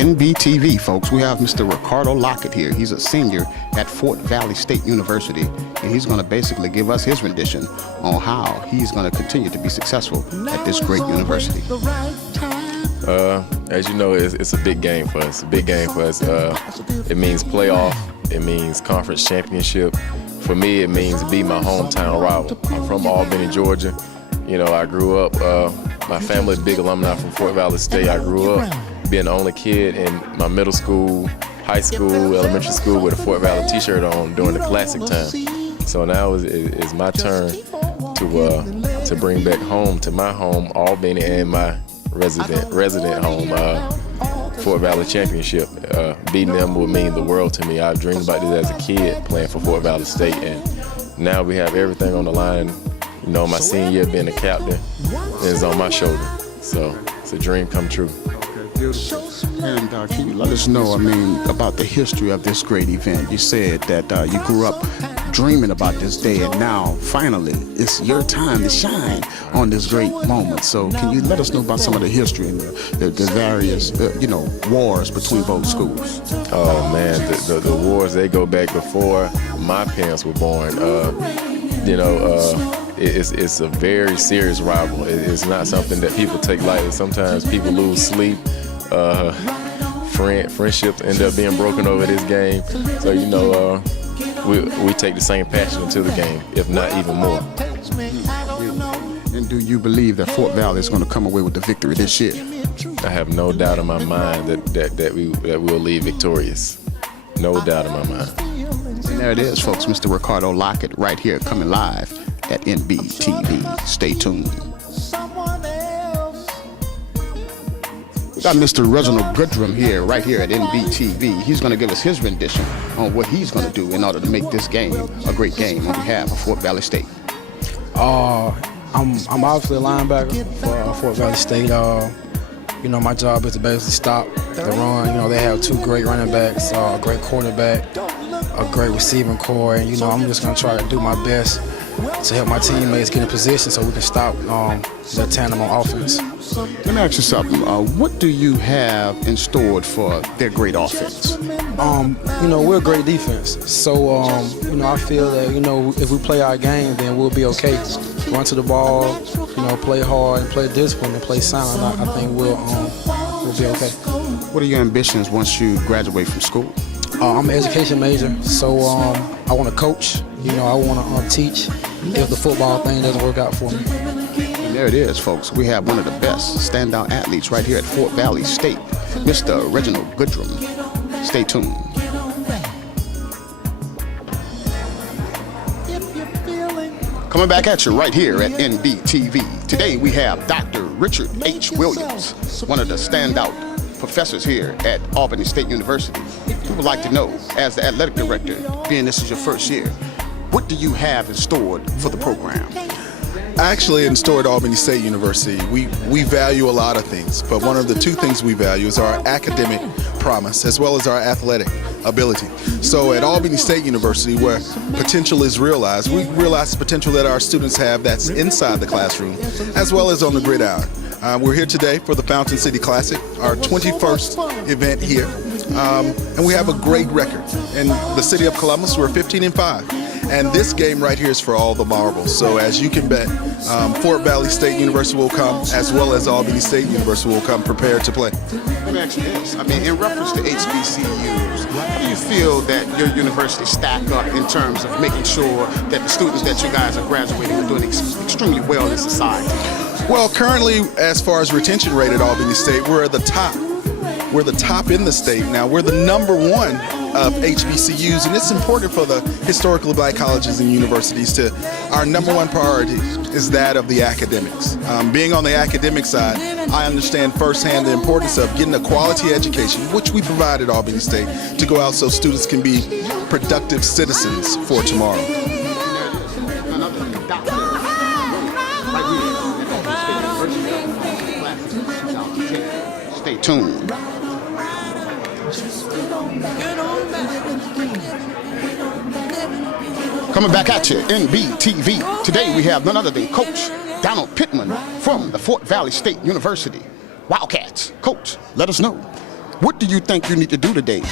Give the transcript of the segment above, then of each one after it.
NBTV, folks, we have Mr. Ricardo Lockett here. He's a senior at Fort Valley State University, and he's going to basically give us his rendition on how he's going to continue to be successful at this great university. As you know, it's a big game for us. It means playoff. It means conference championship. For me, it means be my hometown rival. I'm from Albany, Georgia. You know, I grew up, my family's big alumni from Fort Valley State. I grew up being the only kid in my middle school, high school, elementary school with a Fort Valley t-shirt on during the classic time. So now it's my turn to bring back home to my home, Albany, and my resident home, Fort Valley Championship. Beating them would mean the world to me. I've dreamed about this as a kid, playing for Fort Valley State, and now we have everything on the line. You know, my senior year being a captain is on my shoulder, so it's a dream come true. Beautiful. And can you let us know, about the history of this great event? You said that you grew up dreaming about this day, and now, finally, it's your time to shine on this great moment. So can you let us know about some of the history and the various, wars between both schools? Oh, man, the wars, they go back before my parents were born. It's a very serious rival. It's not something that people take lightly. Sometimes people lose sleep. Friendships end up being broken over this game. So, we take the same passion into the game, if not even more. And do you believe that Fort Valley is going to come away with the victory this year? I have no doubt in my mind that we'll leave victorious. No doubt in my mind. And there it is, folks. Mr. Ricardo Lockett right here coming live at NBTV. Stay tuned. We got Mr. Reginald Goodrum here, right here at NBTV. He's going to give us his rendition on what he's going to do in order to make this game a great game on behalf of Fort Valley State. I'm obviously a linebacker for Fort Valley State. My job is to basically stop the run. They have two great running backs, a great quarterback, a great receiving core, and I'm just going to try to do my best to help my teammates get in position so we can stop the tandem on offense. Let me ask you something. What do you have in store for their great offense? We're a great defense. So, I feel that, if we play our game, then we'll be okay. Run to the ball, play hard, play discipline, and play sound. I think we'll be okay. What are your ambitions once you graduate from school? I'm an education major, so I want to coach. I want to teach if the football thing doesn't work out for me. And there it is, folks. We have one of the best standout athletes right here at Fort Valley State, Mr. Reginald Goodrum. Stay tuned. Coming back at you right here at NBTV. Today we have Dr. Richard H. Williams, one of the standout professors here at Albany State University. We would like to know, as the athletic director, being this is your first year, what do you have in store for the program? Actually, in store at Albany State University, we value a lot of things, but one of the two things we value is our academic promise as well as our athletic ability. So at Albany State University, where potential is realized, we realize the potential that our students have that's inside the classroom as well as on the gridiron. We're here today for the Fountain City Classic, our 21st event here, and we have a great record. In the city of Columbus, we're 15-5. And this game right here is for all the marbles. So as you can bet, Fort Valley State University will come, as well as Albany State University will come prepared to play. Let me ask you this. In reference to HBCUs, how do you feel that your university stack up in terms of making sure that the students that you guys are graduating are doing extremely well in society? Well, currently, as far as retention rate at Albany State, we're the top. We're the top in the state now. We're the #1 of HBCUs, and it's important for the historically black colleges and universities to, our #1 priority is that of the academics. Being on the academic side, I understand firsthand the importance of getting a quality education, which we provide at Albany State, to go out so students can be productive citizens for tomorrow. Stay tuned. Coming back at you, NBTV. Today we have none other than Coach Donald Pittman from the Fort Valley State University Wildcats. Coach, let us know. What do you think you need to do today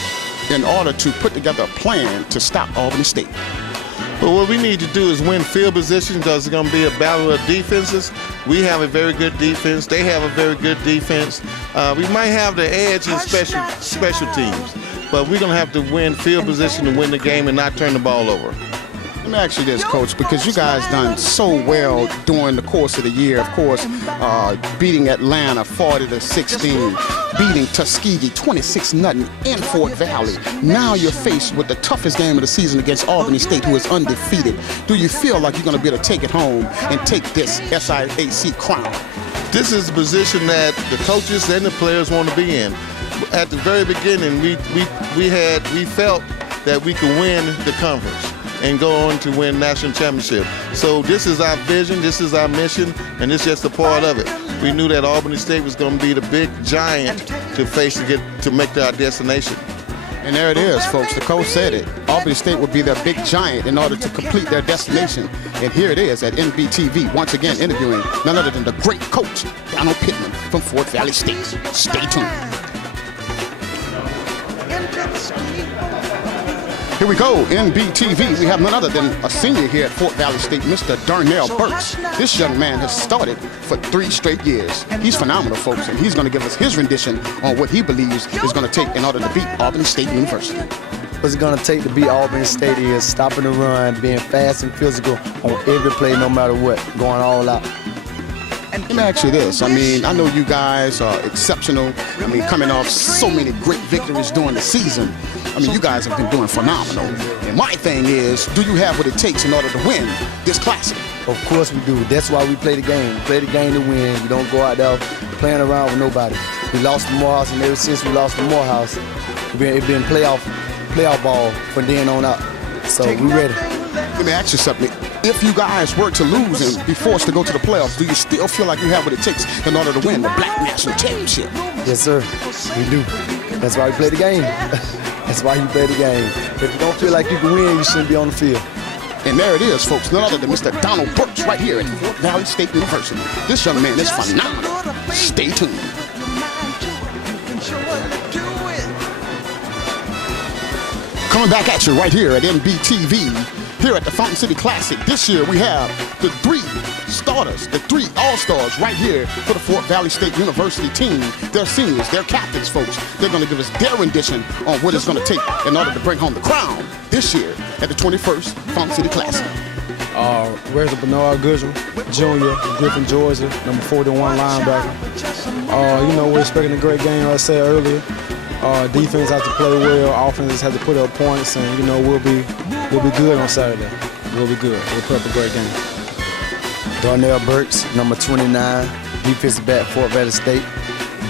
in order to put together a plan to stop Albany State? But what we need to do is win field position because it's going to be a battle of defenses. We have a very good defense. They have a very good defense. We might have the edge in special teams, but we're going to have to win field position to win the game and not turn the ball over. Let me ask you this, Coach, because you guys done so well during the course of the year. Of course, beating Atlanta 40-16, beating Tuskegee 26-0 in Fort Valley. Now you're faced with the toughest game of the season against Albany State, who is undefeated. Do you feel like you're going to be able to take it home and take this SIAC crown? This is the position that the coaches and the players want to be in. At the very beginning, we felt that we could win the conference and go on to win national championship. So this is our vision, this is our mission, and it's just a part of it. We knew that Albany State was going to be the big giant to face to make our destination. And there it is, folks. The coach said it. Albany State would be their big giant in order to complete their destination. And here it is at NBTV, once again interviewing none other than the great coach, Donald Pittman from Fort Valley State. Stay tuned. Here we go, NBTV. We have none other than a senior here at Fort Valley State, Mr. Darnell Burks. This young man has started for 3 straight years. He's phenomenal, folks, and he's going to give us his rendition on what he believes is going to take in order to beat Albany State University. What's it going to take to beat Albany State is stopping the run, being fast and physical on every play, no matter what, going all out. Let me ask you this. I mean, I know you guys are exceptional. I mean, coming off so many great victories during the season. I mean, you guys have been doing phenomenal. And my thing is, do you have what it takes in order to win this classic? Of course we do. That's why we play the game. We play the game to win. We don't go out there playing around with nobody. We lost to Morehouse, and ever since we lost to Morehouse, it's been playoff ball from then on out. So we ready. Let me ask you something. If you guys were to lose and be forced to go to the playoffs, do you still feel like you have what it takes in order to win the Black National Championship? Yes, sir. We do. That's why we play the game. That's why you play the game. If you don't feel like you can win, you shouldn't be on the field. And there it is, folks. None other than Mr. Donald Burks right here at Fort Valley State University. This young man is phenomenal. Stay tuned. Coming back at you right here at NBTV. Here at the Fountain City Classic, this year we have the 3 starters, the 3 all-stars right here for the Fort Valley State University team. They're seniors, they're captains, folks. They're going to give us their rendition on what it's going to take in order to bring home the crown this year at the 21st Fountain City Classic. Where's the Bernard Goodrum, Jr., Griffin, Georgia, number 41 linebacker. We're expecting a great game, like I said earlier. Defense has to play well, offense has to put up points, and we'll be good on Saturday. We'll be good. We'll put up a great game. Darnell Burks, number 29, defensive back, Fort Valley State.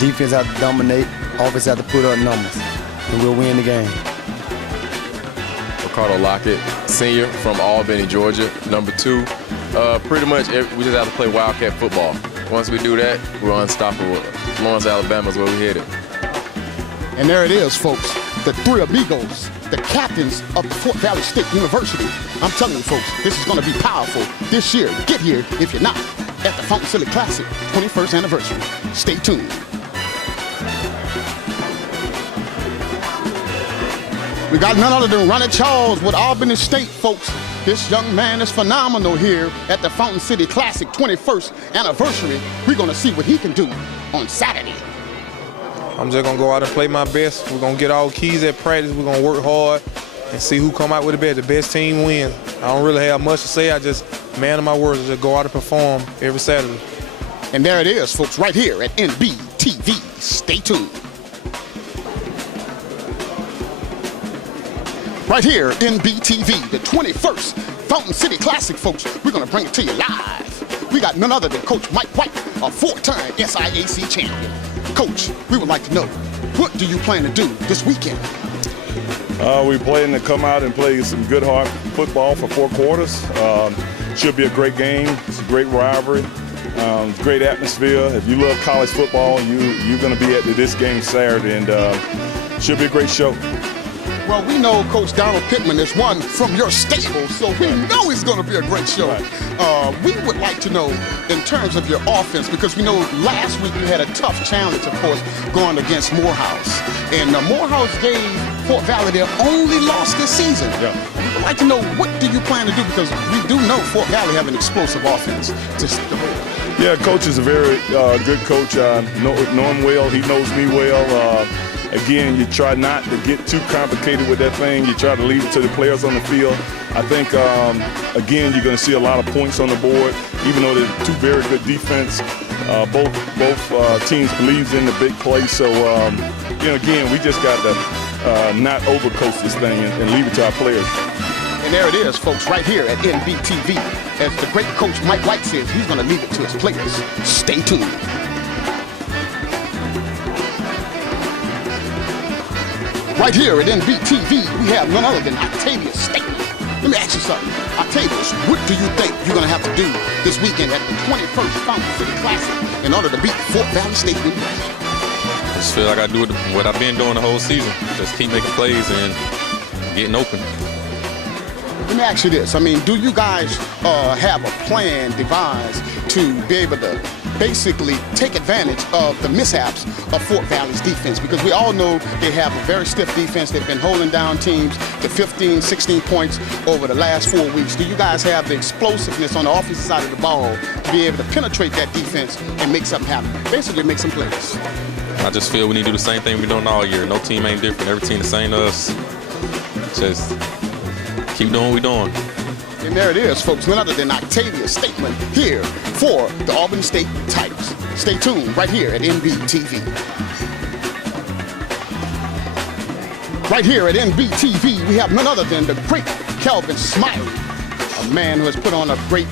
Defense has to dominate, offense has to put up numbers, and we'll win the game. Ricardo Lockett, senior from Albany, Georgia, number 2. Pretty much, we just have to play Wildcat football. Once we do that, we're unstoppable. Lawrence, Alabama is where we're headed. And there it is, folks. The 3 amigos, the captains of Fort Valley State University. I'm telling you, folks, this is going to be powerful this year. Get here if you're not at the Fountain City Classic 21st anniversary. Stay tuned. We got none other than Ronnie Charles with Albany State, folks. This young man is phenomenal here at the Fountain City Classic 21st anniversary. We're going to see what he can do on Saturday. I'm just going to go out and play my best. We're going to get all keys at practice. We're going to work hard and see who come out with the best. The best team wins. I don't really have much to say. I just, man of my words, just go out and perform every Saturday. And there it is, folks, right here at NBTV. Stay tuned. Right here, NBTV, the 21st Fountain City Classic, folks. We're going to bring it to you live. We got none other than Coach Mike White, a 4-time SIAC champion. Coach, we would like to know, what do you plan to do this weekend? We plan to come out and play some good hard football for 4 quarters. Should be a great game. It's a great rivalry. Great atmosphere. If you love college football, you're going to be at this game Saturday, and should be a great show. Well, we know Coach Donald Pittman is one from your stable, so we know it's going to be a great show. We would like to know, in terms of your offense, because we know last week you had a tough challenge, of course, going against Morehouse. And Morehouse gave Fort Valley their only loss this season. Yeah. We would like to know, what do you plan to do? Because we do know Fort Valley have an explosive offense. Yeah, Coach is a very good coach. Know him well. He knows me well. Again, you try not to get too complicated with that thing. You try to leave it to the players on the field. I think, again, you're going to see a lot of points on the board, even though they're two very good defense. Both teams believes in the big play. So, again, we just got to not overcoach this thing and leave it to our players. And there it is, folks, right here at NBTV. As the great coach Mike White says, he's going to leave it to his players. Stay tuned. Right here at NBTV, we have none other than Octavius Statement. Let me ask you something. Octavius, what do you think you're going to have to do this weekend at the 21st Fountain City Classic in order to beat Fort Valley State University? I just feel like I do what I've been doing the whole season. Just keep making plays and getting open. Let me ask you this. I mean, do you guys have a plan devised to be able to basically take advantage of the mishaps of Fort Valley's defense? Because we all know they have a very stiff defense. They've been holding down teams to 15, 16 points over the last 4 weeks. Do you guys have the explosiveness on the offensive side of the ball to be able to penetrate that defense and make something happen? Basically make some plays. I just feel we need to do the same thing we've been doing all year. No team ain't different. Every team the same to us. Just keep doing what we're doing. And there it is, folks. None other than Octavia's Statement here for the Albany State Tigers. Stay tuned right here at NBTV. Right here at NBTV, we have none other than the great Kelvin Smiley, a man who has put on a great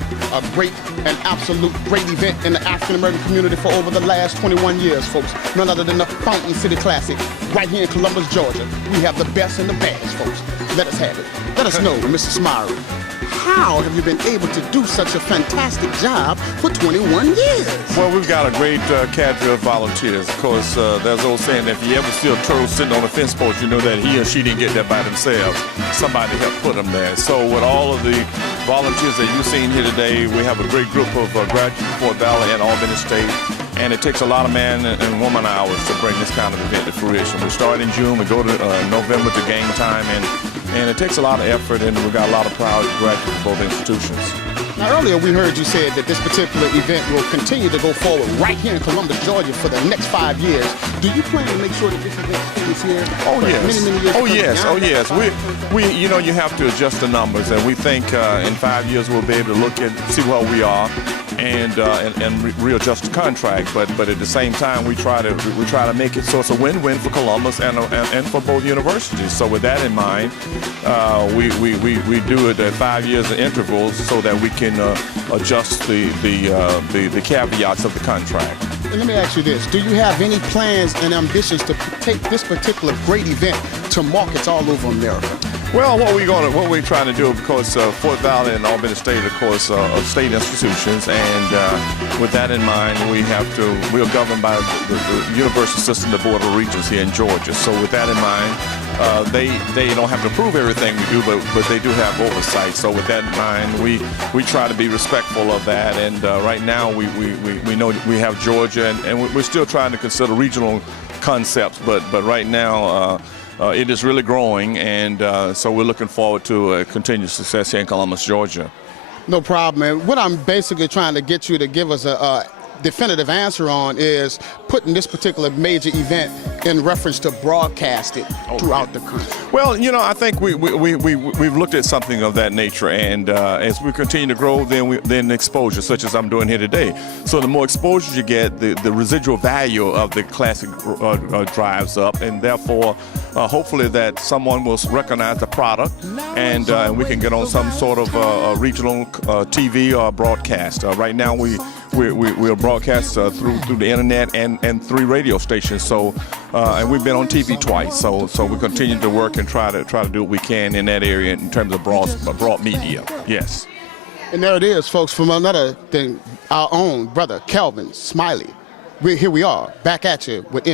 and absolute great event in the African-American community for over the last 21 years, folks. None other than the Fountain City Classic right here in Columbus, Georgia. We have the best and the baddest, folks. Let us have it. Let us know, Mr. Smiley, how have you been able to do such a fantastic job for 21 years? Well, we've got a great cadre of volunteers. Of course, there's old saying that if you ever see a turtle sitting on a fence post, you know that he or she didn't get there by themselves. Somebody helped put them there. So with all of the volunteers that you've seen here today, we have a great group of graduates from Fort Valley and Albany State. And it takes a lot of man and woman hours to bring this kind of event to fruition. We start in June, we go to November to game time, and it takes a lot of effort, and we've got a lot of proud graduates from both institutions. Now, earlier we heard you said that this particular event will continue to go forward right here in Columbus, Georgia for the next 5 years. Do you plan to make sure that this event stays here for many years? Oh, yes. We you have to adjust the numbers, and we think in 5 years we'll be able to look and see where we are and readjust the contract. But at the same time, we try to make it so it's a win-win for Columbus and for both universities. So with that in mind, we do it at 5 years of intervals so that we can adjust the caveats of the contract. And let me ask you this. Do you have any plans and ambitions to take this particular great event to markets all over America? Well, what we're trying to do, because Fort Valley and Albany State, of course, are state institutions, and with that in mind, we're governed by the university system, the Board of Regents here in Georgia. So with that in mind, they don't have to approve everything we do, but they do have oversight. So with that in mind, we try to be respectful of that. And right now, we know we have Georgia, and we're still trying to consider regional concepts. But right now, it is really growing, and so we're looking forward to continued success here in Columbus, Georgia. No problem, man. What I'm basically trying to get you to give us a definitive answer on is putting this particular major event in reference to broadcast it throughout the country. Well, I think we've looked at something of that nature, and as we continue to grow, then exposure, such as I'm doing here today. So the more exposure you get, the residual value of the classic drives up, and therefore, hopefully that someone will recognize the product, and we can get on some sort of regional TV or broadcast. Right now, we're broadcast through the internet and 3 radio stations. So, and we've been on TV twice. So we continue to work and try to do what we can in that area in terms of broad media. Yes. And there it is, folks, from another thing, our own brother Kelvin Smiley. Here we are, back at you with